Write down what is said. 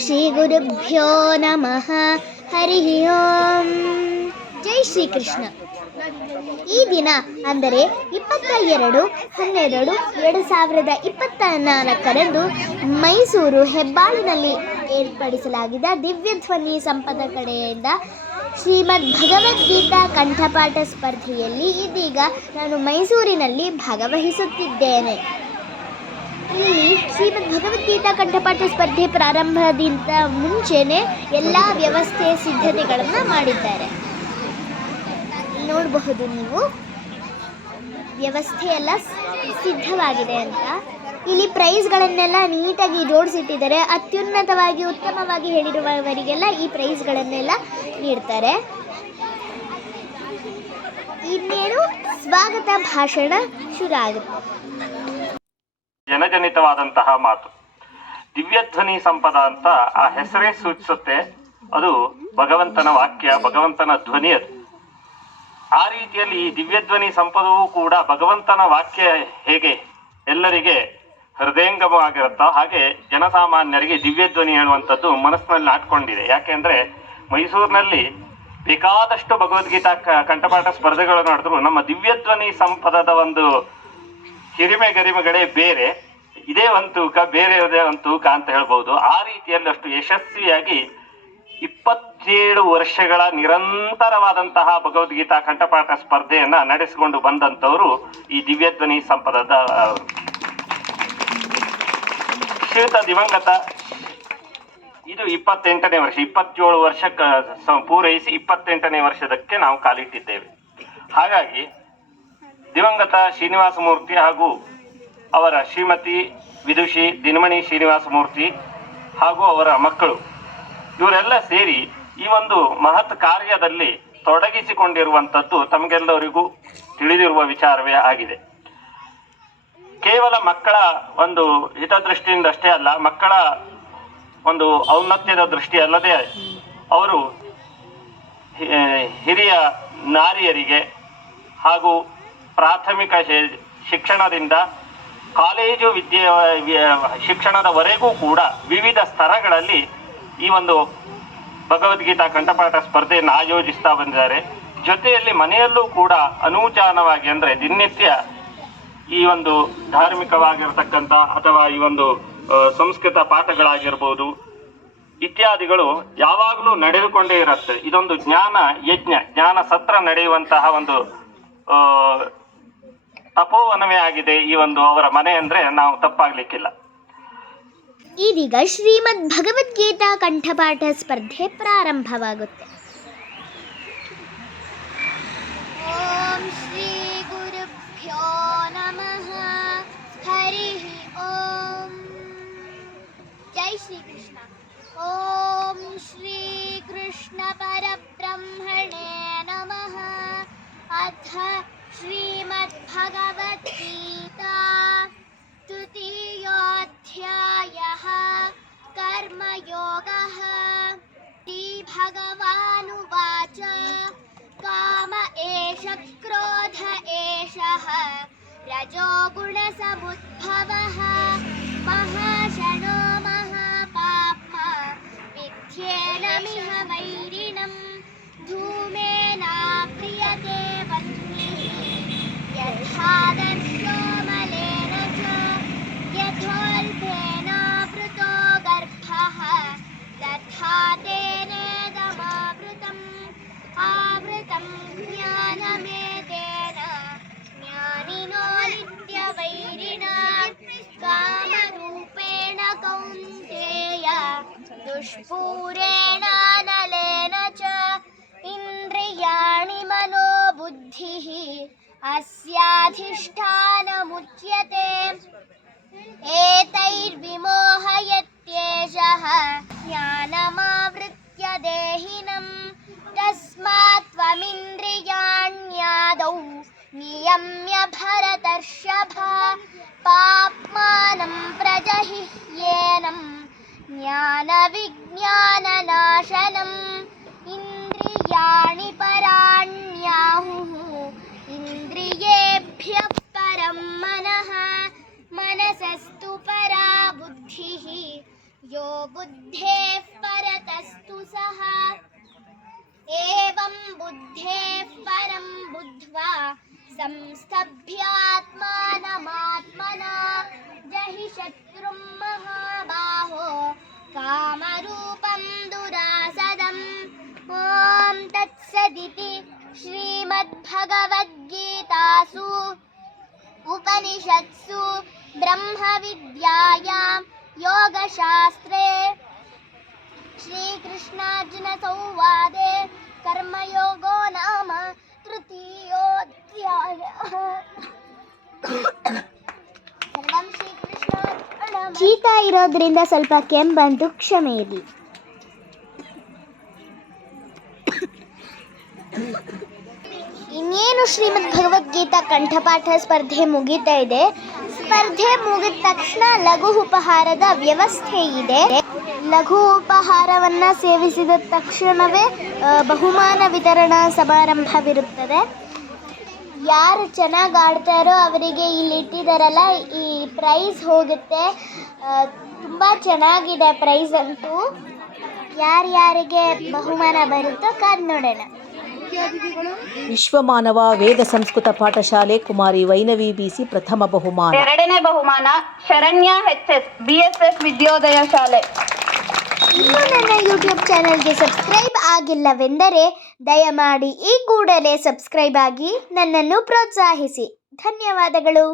ಶ್ರೀ ಗುರುಭ್ಯೋ ನಮಃ. ಹರಿ ಓಂ. ಜೈ ಶ್ರೀಕೃಷ್ಣ. ಈ ದಿನ ಅಂದರೆ 22/12/2024 ಮೈಸೂರು ಹೆಬ್ಬಾಳಿನಲ್ಲಿ ಏರ್ಪಡಿಸಲಾಗಿದ್ದ ದಿವ್ಯಧ್ವನಿ ಸಂಪದ ಕಡೆಯಿಂದ ಶ್ರೀಮದ್ ಭಗವದ್ಗೀತಾ ಕಂಠಪಾಠ ಸ್ಪರ್ಧೆಯಲ್ಲಿ ಇದೀಗ ನಾನು ಮೈಸೂರಿನಲ್ಲಿ ಭಾಗವಹಿಸುತ್ತಿದ್ದೇನೆ. ಇಲ್ಲಿ ಶ್ರೀಮದ್ ಭಗವದ್ಗೀತಾ ಕಂಠಪಾಠ ಸ್ಪರ್ಧೆ ಪ್ರಾರಂಭದಿಂದ ಮುಂಚೆನೇ ಎಲ್ಲ ವ್ಯವಸ್ಥೆ ಸಿದ್ಧತೆಗಳನ್ನು ಮಾಡಿದ್ದಾರೆ. ನೋಡಬಹುದು ನೀವು, ವ್ಯವಸ್ಥೆ ಎಲ್ಲ ಸಿದ್ಧವಾಗಿದೆ ಅಂತ. ಇಲ್ಲಿ ಪ್ರೈಸ್ಗಳನ್ನೆಲ್ಲ ನೀಟಾಗಿ ಜೋಡಿಸಿಟ್ಟಿದ್ದಾರೆ. ಅತ್ಯುನ್ನತವಾಗಿ ಉತ್ತಮವಾಗಿ ಹೇಳಿರುವವರಿಗೆಲ್ಲ ಈ ಪ್ರೈಸ್ಗಳನ್ನೆಲ್ಲ ನೀಡ್ತಾರೆ. ಇನ್ನೇನು ಸ್ವಾಗತ ಭಾಷಣ ಶುರು ಆಗುತ್ತೆ. ಜನಜನಿತವಾದಂತಹ ಮಾತು ದಿವ್ಯಧ್ವನಿ ಸಂಪದ ಅಂತ ಆ ಹೆಸರೇ ಸೂಚಿಸುತ್ತೆ. ಅದು ಭಗವಂತನ ವಾಕ್ಯ, ಭಗವಂತನ ಧ್ವನಿ. ಅದು ಆ ರೀತಿಯಲ್ಲಿ ಈ ದಿವ್ಯಧ್ವನಿ ಸಂಪದವೂ ಕೂಡ ಭಗವಂತನ ವಾಕ್ಯ ಹೇಗೆ ಎಲ್ಲರಿಗೆ ಹೃದಯಂಗಮವಾಗಿರುತ್ತೋ ಹಾಗೆ ಜನಸಾಮಾನ್ಯರಿಗೆ ದಿವ್ಯಧ್ವನಿ ಹೇಳುವಂಥದ್ದು ಮನಸ್ಸಿನಲ್ಲಿ ನಾಟ್ಕೊಂಡಿದೆ. ಯಾಕೆಂದ್ರೆ ಮೈಸೂರಿನಲ್ಲಿ ಬೇಕಾದಷ್ಟು ಭಗವದ್ಗೀತಾ ಕಂಠಪಾಠ ಸ್ಪರ್ಧೆಗಳು ನಡೆದ್ರು ನಮ್ಮ ದಿವ್ಯಧ್ವನಿ ಸಂಪದದ ಒಂದು ಹಿರಿಮೆ ಗರಿಮೆಗಳೇ ಬೇರೆ. ಇದೇ ಒಂದು ತೂಕ, ಬೇರೆಯದೇ ಒಂದು ತೂಕ ಅಂತ ಹೇಳ್ಬೋದು. ಆ ರೀತಿಯಲ್ಲಿ ಅಷ್ಟು ಯಶಸ್ವಿಯಾಗಿ 27 ವರ್ಷಗಳ ನಿರಂತರವಾದಂತಹ ಭಗವದ್ಗೀತಾ ಕಂಠಪಾಠ ಸ್ಪರ್ಧೆಯನ್ನ ನಡೆಸಿಕೊಂಡು ಬಂದಂಥವರು ಈ ದಿವ್ಯಧ್ವನಿ ಸಂಪದದ ಶ್ರೀಯುತ ದಿವಂಗತ. ಇದು 28ನೇ ವರ್ಷ, 27 ವರ್ಷಕ್ಕೆ ಪೂರೈಸಿ 28ನೇ ವರ್ಷದಕ್ಕೆ ನಾವು ಕಾಲಿಟ್ಟಿದ್ದೇವೆ. ಹಾಗಾಗಿ ದಿವಂಗತ ಶ್ರೀನಿವಾಸ ಮೂರ್ತಿ ಹಾಗೂ ಅವರ ಶ್ರೀಮತಿ ವಿದುಷಿ ದಿನಮಣಿ ಶ್ರೀನಿವಾಸ ಮೂರ್ತಿ ಹಾಗೂ ಅವರ ಮಕ್ಕಳು ಇವರೆಲ್ಲ ಸೇರಿ ಈ ಒಂದು ಮಹತ್ ಕಾರ್ಯದಲ್ಲಿ ತೊಡಗಿಸಿಕೊಂಡಿರುವಂಥದ್ದು ತಮಗೆಲ್ಲರಿಗೂ ತಿಳಿದಿರುವ ವಿಚಾರವೇ ಆಗಿದೆ. ಕೇವಲ ಮಕ್ಕಳ ಒಂದು ಹಿತದೃಷ್ಟಿಯಿಂದ ಅಷ್ಟೇ ಅಲ್ಲ, ಮಕ್ಕಳ ಒಂದು ಔನ್ನತ್ಯದ ದೃಷ್ಟಿ ಅಲ್ಲದೆ ಅವರು ಹಿರಿಯ ನಾರಿಯರಿಗೆ ಹಾಗೂ ಪ್ರಾಥಮಿಕ ಶಿಕ್ಷಣದಿಂದ ಕಾಲೇಜು ಶಿಕ್ಷಣದವರೆಗೂ ಕೂಡ ವಿವಿಧ ಸ್ತರಗಳಲ್ಲಿ ಈ ಒಂದು ಭಗವದ್ಗೀತಾ ಕಂಠಪಾಠ ಸ್ಪರ್ಧೆಯನ್ನು ಆಯೋಜಿಸ್ತಾ ಬಂದಿದ್ದಾರೆ. ಜೊತೆಯಲ್ಲಿ ಮನೆಯಲ್ಲೂ ಕೂಡ ಅನೂಚಾನವಾಗಿ ಅಂದರೆ ದಿನನಿತ್ಯ ಈ ಒಂದು ಧಾರ್ಮಿಕವಾಗಿರತಕ್ಕಂಥ ಅಥವಾ ಈ ಒಂದು ಸಂಸ್ಕೃತ ಪಾಠಗಳಾಗಿರ್ಬೋದು ಇತ್ಯಾದಿಗಳು ಯಾವಾಗಲೂ ನಡೆದುಕೊಂಡೇ ಇರುತ್ತೆ. ಇದೊಂದು ಜ್ಞಾನ ಯಜ್ಞ, ಜ್ಞಾನ ಸತ್ರ ನಡೆಯುವಂತಹ ಒಂದು ತಪೋವನವೇ ಆಗಿದೆ ಈ ಒಂದು ಅವರ ಮನೆ ಅಂದ್ರೆ ನಾವು ತಪ್ಪಾಗ್ಲಿಕ್ಕಿಲ್ಲ. ಇದೀಗ ಶ್ರೀಮದ್ ಭಗವದ್ಗೀತಾ ಕಂಠಪಾಠ ಸ್ಪರ್ಧೆ ಪ್ರಾರಂಭವಾಗುತ್ತೆ. ಓಂ ಶ್ರೀ ಗುರುಭ್ಯೋ ನಮಃ. ಹರಿ ಓಂ. ಜೈ ಶ್ರೀಕೃಷ್ಣ. ಓಂ ಶ್ರೀ ಕೃಷ್ಣ ಪರಬ್ರಹ್ಮಣೇ ನಮಃ. ಅಥ ಶ್ರೀಮದ್ ಭಗವದ್ಗೀತಾ ತೃತೀಯೋಧ್ಯಾಯಃ ಕರ್ಮಯೋಗಃ. ಶ್ರೀ ಭಗವಾನುವಾಚ ಕಾಮ ಏಷ ಕ್ರೋಧ ಏಷಃ ರಜೋಗುಣ ಸಮುದ್ಭವಃ ಮಹಾಶನೋ ಮಹಾಪಾಪ್ಮ ವಿದ್ಯೇನಮಿಹ ವೈರಿಣಂ ಧೂಮೇನಾವ್ರಿಯತೆ ಯಥಾದರ್ಶೋ ಮಲೇನ ಚ ಯಥೋಲ್ಪೇನಾವೃತೋ ಗರ್ಭಃ ತಥಾ ತೇನೇದಮಾವೃತಂ ಆವೃತಂ ಜ್ಞಾನಮೇತೇನ ಜ್ಞಾನಿನೋ ನಿತ್ಯವೈರಿಣಾ ಕಾಮರೂಪೇಣ ಕೌಂತೇಯ ದುಷ್ಪೂರೇಣಾನಲೇನ ಚ ಇಂದ್ರಿಯಾಣಿ ಮನೋ ಬುದ್ಧಿಃ अस्याधिष्ठानमुच्यते एतैर्विमोहयत्येषः ज्ञानमावृत्य देहिनं तस्मात् त्वमिन्द्रियाण्यादौ नियम्य भरतर्षभ पाप्मानं प्रजहिह्येनं ज्ञानविज्ञाननाशनम् इंद्रियाणि पराण्याहुः इंद्रियेभ्यः परं मनः मनसस्तु परा बुद्धिः यो बुद्धेः परतस्तु सः एवं बुद्धेः परं बुद्ध्वा संस्तभ्यात्मानमात्मना जहि शत्रुं महाबाहो कामरूपं दुरासदम् ॐ तत्सदिति श्रीमद्भगवद्गीतासु उपनिषत्सु ब्रह्मविद्यायां योगशास्त्रे श्रीकृष्णार्जुनसंवादे कर्मयोगो नाम तृतीयोऽध्यायः सर्वं ಶ್ರೀಕೃಷ್ಣಾರ್ಪಣಮಸ್ತು. ಶೀತ ಇರೋದ್ರಿಂದ ಸ್ವಲ್ಪ ಕೆಮ್ಮು ಬಂದು ಕ್ಷಮೆ ಇರಲಿ. ಇನ್ನೇನು ಶ್ರೀಮದ್ ಭಗವದ್ಗೀತಾ ಕಂಠಪಾಠ ಸ್ಪರ್ಧೆ ಮುಗಿತಾ ಇದೆ. ಸ್ಪರ್ಧೆ ಮುಗಿದ ತಕ್ಷಣ ಲಘು ಉಪಹಾರದ ವ್ಯವಸ್ಥೆ ಇದೆ. ಲಘು ಉಪಹಾರವನ್ನು ಸೇವಿಸಿದ ತಕ್ಷಣವೇ ಬಹುಮಾನ ವಿತರಣಾ ಸಮಾರಂಭವಿರುತ್ತದೆ. ಯಾರು ಚೆನ್ನಾಗಿ ಆಡ್ತಾರೋ ಅವರಿಗೆ ಇಲ್ಲಿ ಇಟ್ಟಿದ್ದಾರಲ್ಲ ಈ ಪ್ರೈಸ್ ಹೋಗುತ್ತೆ. ತುಂಬ ಚೆನ್ನಾಗಿದೆ ಪ್ರೈಸ್ ಅಂತೂ. ಯಾರ್ಯಾರಿಗೆ ಬಹುಮಾನ ಬರುತ್ತೋ ಕಾದ್ ನೋಡೋಣ. ವಿಶ್ವಮಾನವ ವೇದ ಸಂಸ್ಕೃತ ಪಾಠಶಾಲೆ ಕುಮಾರಿ ವೈನವಿ ಬಿಸಿ ಪ್ರಥಮ ಬಹುಮಾನ. ಎರಡನೇ ಬಹುಮಾನ ಶರಣ್ಯ ಎಚ್ಎಸ್ BSS ವಿದ್ಯೋದಯ ಶಾಲೆ. ಇನ್ನೂ ನನ್ನ ಯೂಟ್ಯೂಬ್ ಚಾನಲ್ಗೆ ಸಬ್ಸ್ಕ್ರೈಬ್ ಆಗಿಲ್ಲವೆಂದರೆ ದಯಮಾಡಿ ಈ ಕೂಡಲೇ ಸಬ್ಸ್ಕ್ರೈಬ್ ಆಗಿ ನನ್ನನ್ನು ಪ್ರೋತ್ಸಾಹಿಸಿ. ಧನ್ಯವಾದಗಳು.